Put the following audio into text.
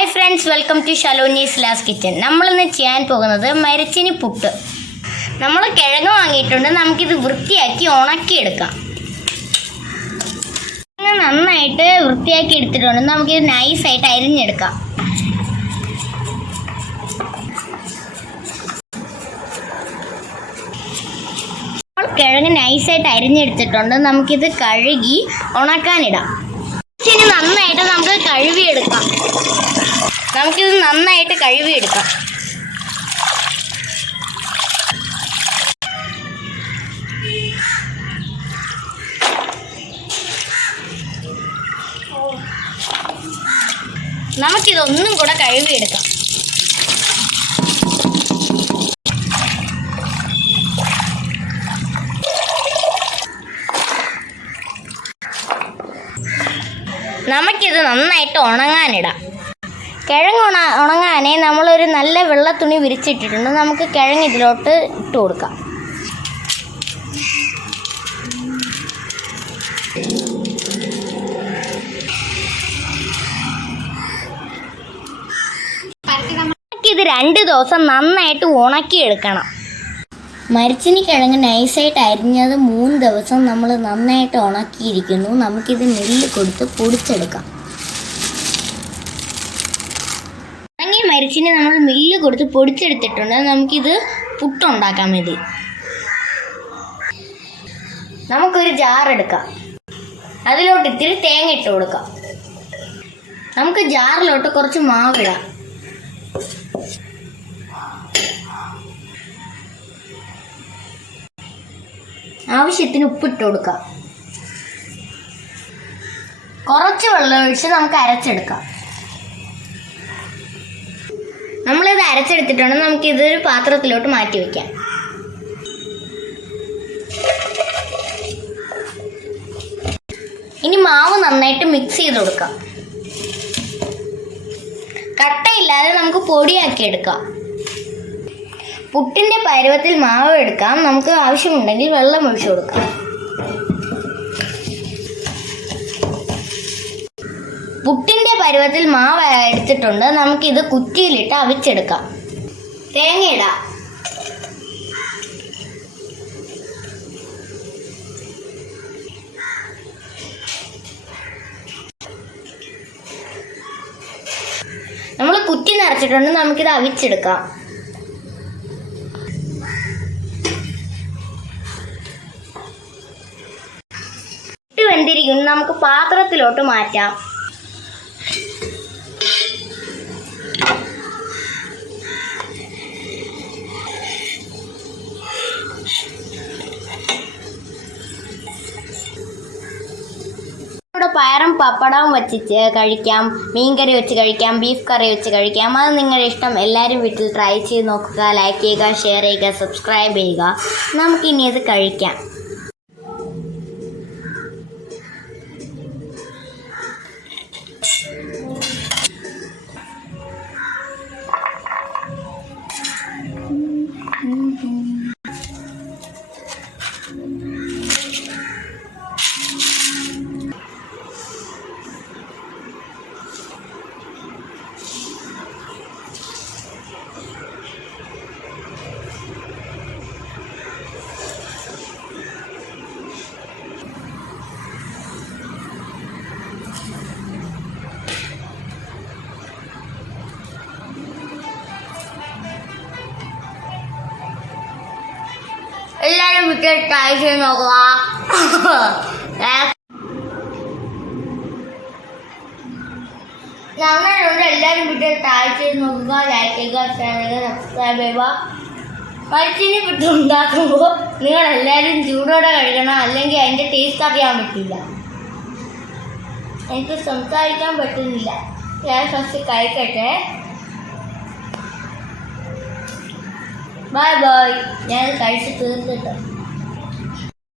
Hi friends, welcome to Shaloni's last kitchen. നമ്മളിന്ന് ചെയ്യാൻ പോകുന്നത് മരിച്ചിനി പുട്ട്. നമ്മൾ കിഴങ്ങ് വാങ്ങിയിട്ടുണ്ട്. നമുക്കിത് വൃത്തിയാക്കി ഉണക്കിയെടുക്കാം. നന്നായിട്ട് വൃത്തിയാക്കി എടുത്തിട്ടുണ്ട്. നമുക്കിത് നൈസായിട്ട് അരിഞ്ഞെടുക്കാം. കിഴങ്ങ് നൈസായിട്ട് അരിഞ്ഞെടുത്തിട്ടുണ്ട്. നമുക്കിത് കഴുകി ഉണക്കാനിടാം. ഇനി നന്നായിട്ട് നമുക്ക് കഴുകിയെടുക്കാം. നമുക്കിത് നന്നായിട്ട് കഴുകിയെടുക്കാം. നമുക്കിതൊന്നും കൂടെ കഴുകിയെടുക്കാം. നമുക്കിത് നന്നായിട്ട് ഉണങ്ങാനിടാം. കിഴങ്ങ് ഉണങ്ങാനേ നമ്മളൊരു നല്ല വെള്ള തുണി വിരിച്ചിട്ടിട്ടുണ്ട്. നമുക്ക് കിഴങ്ങ് ഇതിലോട്ട് ഇട്ട് കൊടുക്കാം. നമുക്കിത് 2 ദിവസം നന്നായിട്ട് ഉണക്കിയെടുക്കണം. മരിച്ചിനി കിഴങ്ങ് നൈസായിട്ട് അരിഞ്ഞത് 3 ദിവസം നമ്മൾ നന്നായിട്ട് ഉണക്കിയിരിക്കുന്നു. നമുക്കിത് നെല്ല് കൊടുത്ത് പൊടിച്ചെടുക്കാം. ഉണങ്ങിയ മരിച്ചിനി നമ്മൾ മില്ല് കൊടുത്ത് പൊടിച്ചെടുത്തിട്ടുണ്ട്. നമുക്കിത് പുട്ടുണ്ടാക്കാൻ മതി. നമുക്കൊരു ജാറെടുക്കാം. അതിലോട്ട് ഇത്തിരി തേങ്ങ ഇട്ട് കൊടുക്കാം. നമുക്ക് ജാറിലോട്ട് കുറച്ച് മാവിടാം. ആവശ്യത്തിന് ഉപ്പിട്ട് കൊടുക്കാം. കുറച്ച് വെള്ളം ഒഴിച്ച് നമുക്ക് അരച്ചെടുക്കാം. നമ്മളിത് അരച്ചെടുത്തിട്ടുണ്ട്. നമുക്ക് ഇതൊരു പാത്രത്തിലോട്ട് മാറ്റി വയ്ക്കാം. ഇനി മാവ് നന്നായിട്ട് മിക്സ് ചെയ്ത് കൊടുക്കാം. കട്ടയില്ലാതെ നമുക്ക് പൊടിയാക്കി എടുക്കാം. പുട്ടിൻ്റെ പരുവത്തിൽ മാവ് എടുക്കാം. നമുക്ക് ആവശ്യമുണ്ടെങ്കിൽ വെള്ളം ഒഴിച്ചു കൊടുക്കാം. പുട്ടിൻ്റെ പരുവത്തിൽ മാവ് എടുത്തിട്ടുണ്ട്. നമുക്കിത് കുറ്റിയിലിട്ട് അവിച്ചെടുക്കാം. തേങ്ങ ഇടാം. നമ്മൾ കുറ്റി നിറച്ചിട്ടുണ്ട്. നമുക്കിത് അവിച്ചെടുക്കാം. വെന്തിരിക്കുന്നു. നമുക്ക് പാത്രത്തിലോട്ട് മാറ്റാം. പയറും പപ്പടവും വെച്ച് കഴിക്കാം, മീൻകറി വെച്ച് കഴിക്കാം, ബീഫ് കറി വെച്ച് കഴിക്കാം. അത് നിങ്ങളുടെ ഇഷ്ടം. എല്ലാവരും വീട്ടിൽ ട്രൈ ചെയ്ത് നോക്കുക. ലൈക്ക് ചെയ്യുക, ഷെയർ ചെയ്യുക, സബ്സ്ക്രൈബ് ചെയ്യുക. നമുക്കിനി അത് കഴിക്കാം. എല്ലാവരും വീട്ടിൽ ട്രൈ ചെയ്ത് നോക്കുക. ഞങ്ങളുണ്ട്. എല്ലാവരും വീട്ടിൽ ട്രൈ ചെയ്ത് നോക്കുക. ലൈക്ക് ചെയ്യുക, ഷെയർ ചെയ്യുക, സബ്സ്ക്രൈബ് ചെയ്യുക. മരിച്ചിനി പുട്ട് ഉണ്ടാക്കുമ്പോൾ നിങ്ങളെല്ലാവരും ചൂടോടെ കഴിക്കണം. അല്ലെങ്കിൽ അതിൻ്റെ ടേസ്റ്റ് അറിയാൻ പറ്റില്ല. എനിക്ക് സംസാരിക്കാൻ പറ്റുന്നില്ല. ഞാൻ ഫസ്റ്റ് കഴിക്കട്ടെ. Bye bye. ഞാൻ കഴിച്ച് തീർത്തിട്ട്